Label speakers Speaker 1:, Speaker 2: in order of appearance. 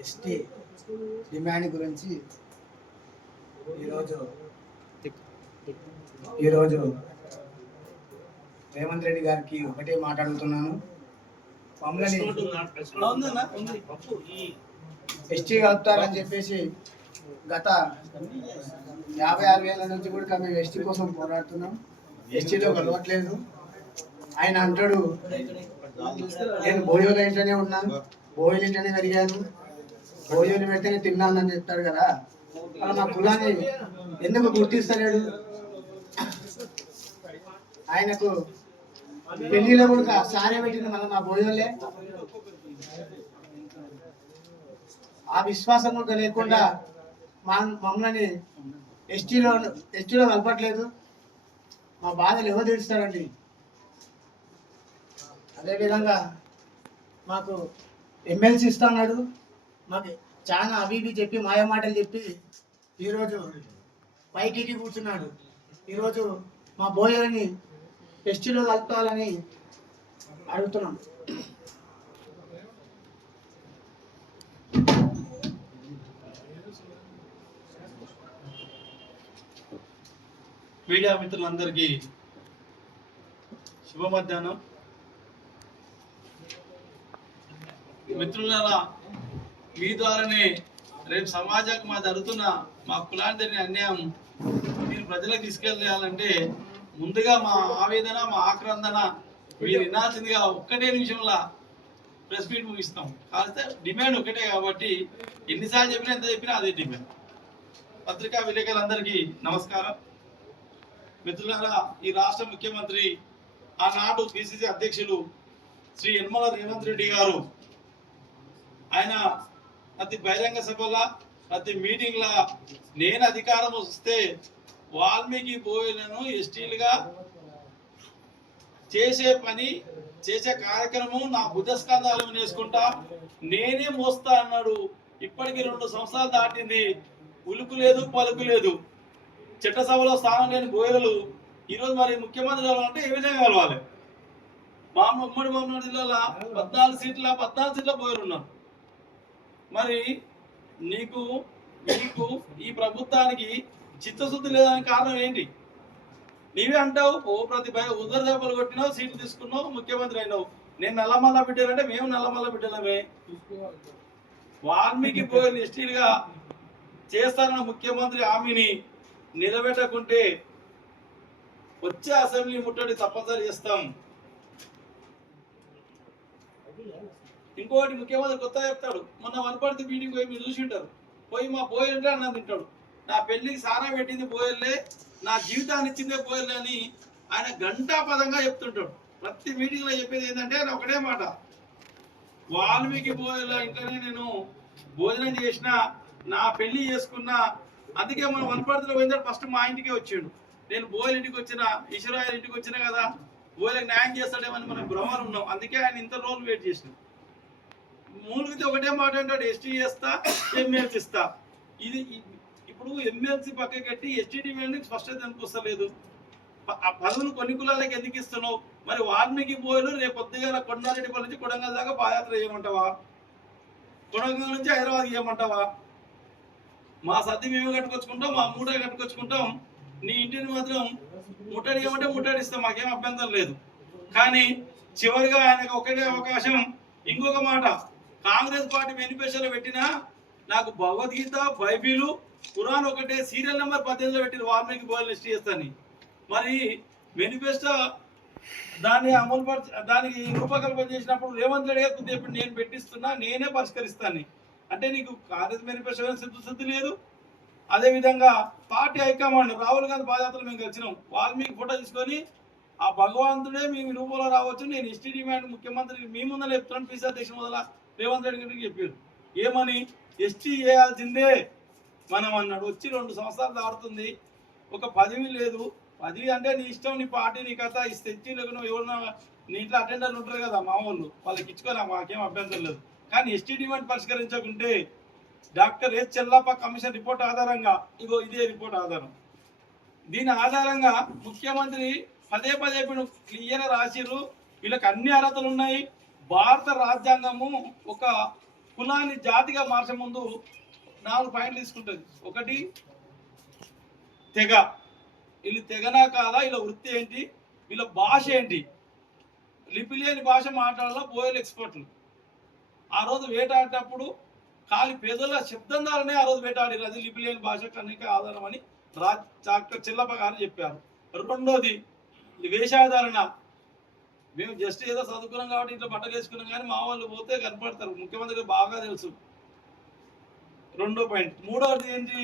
Speaker 1: ST demand గురించి ఈరోజు ఈరోజు రేవంత్ రెడ్డి గారికి ఒకటే మాట్లాడుతున్నాను. మమ్మల్ని ఎస్టీ కలుపుతారని చెప్పేసి గత యాభై ఆరు వేల నుంచి కూడా మేము ఎస్టీ కోసం పోరాడుతున్నాం. ఎస్టీలో కలవట్లేదు ఆయన అంటాడు నేను బోయోల ఇంట్లోనే ఉన్నాను. బోయోల ఇంట్లోనే పెరిగాను. భోజనం పెడితేనే తిన్నానని చెప్తాడు కదా. అలా మా కులాన్ని ఎందుకు గుర్తిస్తలేడు? ఆయనకు పెళ్ళిలో కూడా సారే పెట్టింది మళ్ళీ మా బోయోలే ఆ విశ్వాసం కూడా లేకుండా మా మమ్మల్ని ఎస్టీలో ఎస్టీలో కలపట్లేదు. మా బాధలు ఎవరు తీరుస్తారండి అదేవిధంగా మాకు ఎమ్మెల్సీ ఇస్తున్నాడు మాకు చాలా అవి ఇవి చెప్పి మాయ మాటలు చెప్పి ఈరోజు పైకి కూర్చున్నాడు. ఈరోజు మా బోయలని ఎస్టీలో కలపాలని అడుగుతున్నాం.
Speaker 2: మీడియా మిత్రులందరికీ శుభ మధ్యాహ్నం మిత్రులారా మీ ద్వారానే రేపు సమాజానికి మా జరుగుతున్న మా కులాంటి జరిగిన అన్యాయం మీరు ప్రజలకు తీసుకెళ్ళాలంటే ముందుగా మా ఆవేదన మా ఆక్రందన మీరు వినాల్సిందిగా ఒక్కటే నిమిషంలో ప్రెస్ మీట్ ముగిస్తాం. కాకపోతే డిమాండ్ ఒకటే కాబట్టి ఎన్నిసార్లు చెప్పినా ఎంత చెప్పినా అదే డిమాండ్. పత్రికా విలేకరులందరికీ నమస్కారం. మిత్రులారా ఈ రాష్ట్ర ముఖ్యమంత్రి ఆనాడు పిసిసి అధ్యక్షులు శ్రీ యనమల రేవంత్ రెడ్డి గారు ఆయన ప్రతి బహిరంగ సభల ప్రతి మీటింగ్ల నేను అధికారం వస్తే వాల్మీకి బోయలను ఎస్టీలుగా చేసే పని చేసే కార్యక్రమం నా బుధస్కంధాలు వేసుకుంటా నేనే మోస్తా అన్నాడు. ఇప్పటికి రెండు సంవత్సరాలు దాటింది. ఉలుకు లేదు పలుకు లేదు. చట్టసభలో స్థానం లేని గోయలు ఈరోజు మరి ముఖ్యమంత్రి కావాలంటే ఏ విధంగా కలవాలి? మా ఉమ్మడి మామూలు జిల్లాలో పద్నాలుగు సీట్ల పద్నాలుగు సీట్ల బోయలు ఉన్నారు. మరి నీకు నీకు ఈ ప్రభుత్వానికి చిత్తశుద్ధి లేదని కారణం ఏంటి? నీవే అంటావు ఓ ప్రతి భయ ఉదర దెబ్బలు కొట్టినావు సీట్లు తీసుకున్నావు ముఖ్యమంత్రి అయినావు. నేను నల్లమల్ల బిడ్డలంటే మేము నల్లమల్ల బిడ్డలమే. వాల్మీకి పోయిన ఎస్టీలుగా చేస్తారన్న ముఖ్యమంత్రి హామీని నిలబెట్టకుంటే వచ్చే అసెంబ్లీ ముట్టడి తప్పనిసరి చేస్తాం. ఇంకోటి ముఖ్యమంత్రి కొత్త చెప్తాడు మొన్న వనపర్తి మీటింగ్ పోయి మీరు చూసి ఉంటారు పోయి మా బోయలంటే అన్నం తింటాడు. నా పెళ్ళికి సారా పెట్టింది బోయల్లే నా జీవితాన్ని ఇచ్చిందే బోయల్లే అని ఆయన గంటాపదంగా చెప్తుంటాడు. ప్రతి మీటింగ్లో చెప్పేది ఏంటంటే ఆయన ఒకటే మాట. వాల్మీకి బోయల ఇంట్లోనే నేను భోజనం చేసిన నా పెళ్ళి చేసుకున్న అందుకే మనం వనపర్తిలో పోయిందంటే ఫస్ట్ మా ఇంటికే వచ్చాడు. నేను బోయల ఇంటికి వచ్చిన ఈశ్వరాయల ఇంటికి వచ్చిన కదా బోయలకు న్యాయం చేస్తాడేమని మనం భ్రమలు ఉన్నాం. అందుకే ఆయన ఇంత రోజులు వెయిట్ చేసినాం మూలిగితే ఒకటే మాట అంటాడు ఎస్టీ చేస్తా ఎమ్మెల్సీ ఇస్తా. ఇది ఇప్పుడు ఎమ్మెల్సీ పక్క కట్టి ఎస్టీ డిమాండ్ స్పష్టత అనిపిస్తలేదు వస్తలేదు? ఆ పదవులు కొన్ని కులాలకు ఎందుకు ఇస్తున్నావు? మరి వాల్మీకి బోయలు రేపు పొద్దుగాల కొండారెడ్డిపల్లి నుంచి కొడంగల్ దాకా పాదయాత్ర చేయమంటావా? కొడంగల్ నుంచి హైదరాబాద్ చేయమంటావా మా సర్ది మేమే కట్టుకొచ్చుకుంటాం మా మూడే కట్టుకొచ్చుకుంటాం. నీ ఇంటిని మాత్రం ముట్టడి ఏమంటే ముట్టడిస్తాం మాకేం అభ్యంతరం లేదు. కానీ చివరిగా ఆయనకు ఒకటే అవకాశం ఇంకొక మాట. కాంగ్రెస్ పార్టీ మేనిఫెస్టోలో పెట్టినా నాకు భగవద్గీత బైబిలు ఖురాన్ ఒకటే సీరియల్ నెంబర్ పద్దెనిమిదిలో పెట్టిన వాల్మీకి బోయలు లిస్ట్ చేస్తాను మరి మేనిఫెస్టో దాన్ని అమలు దానికి రూపకల్పన చేసినప్పుడు రేవంత్ రెడ్డి గారు కొద్దిగా ఇప్పుడు నేను పెట్టిస్తున్నా నేనే పరిష్కరిస్తాను అంటే నీకు కాంగ్రెస్ మేనిఫెస్టో సిద్ధి సిద్ధి లేదు. అదేవిధంగా పార్టీ హైకమాండ్ రాహుల్ గాంధీ పాదయాత్రలు మేము కలిసినాం. వాల్మీకి ఫోటో తీసుకొని ఆ భగవంతుడే మీ రూపంలో రావచ్చు నేను ఎస్టీ డిమాండ్ ముఖ్యమంత్రి మీ ముందర చెప్తున్నాను పీసీ అధ్యక్షుడు మొదల రేవంత్ రెడ్డి గారికి చెప్పారు ఏమని? ఎస్టీ చేయాల్సిందే. మనం అన్నాడు. వచ్చి రెండు సంవత్సరాలు దాడుతుంది ఒక పదవి లేదు. పదవి అంటే నీ ఇష్టం నీ పార్టీ నీ కథ. ఈ తెచ్చి లేకుండా ఎవరన్నా నీ ఇంట్లో అటెండర్లు ఉంటారు కదా మా వాళ్ళు. వాళ్ళకి ఇచ్చుకోలే మాకేం అభ్యంతరం లేదు. కానీ ST demand పరిష్కరించకుంటే doctor S Chellappa commission report ఆధారంగా? ఇగో ఇదే రిపోర్ట్ ఆధారం. దీని ఆధారంగా ముఖ్యమంత్రి పదే పదే ఇప్పుడు క్లియర్ రాసిర్రు. వీళ్ళకి అన్ని అర్హతలు ఉన్నాయి. భారత రాజ్యాంగము ఒక కులాన్ని జాతిగా మార్చే ముందు నాలుగు పాయింట్లు తీసుకుంటుంది. ఒకటి తెగ. వీళ్ళు తెగనా కాదా? వీళ్ళ వృత్తి ఏంటి? వీళ్ళ భాష ఏంటి? లిపి లేని భాష మాట్లాడాలా? బోయలు ఎక్స్పర్ట్లు. ఆ రోజు వేటాడేటప్పుడు ఖాళీ పేదల శబ్దం ద్వారానే ఆ రోజు వేటాడారు అది లిపి లేని భాష కనుక ఆధారం అని రా డాక్టర్ చిల్లప్ప గారు చెప్పారు. రెండోది వేషాధారణ. మేము జస్ట్ ఏదో చదువుకున్నాం కాబట్టి ఇట్లా బట్టలు వేసుకున్నాం కానీ మా వాళ్ళు పోతే కనపడతారు. ముఖ్యమంత్రికి బాగా తెలుసు. రెండో పాయింట్. మూడవది ఏంటి?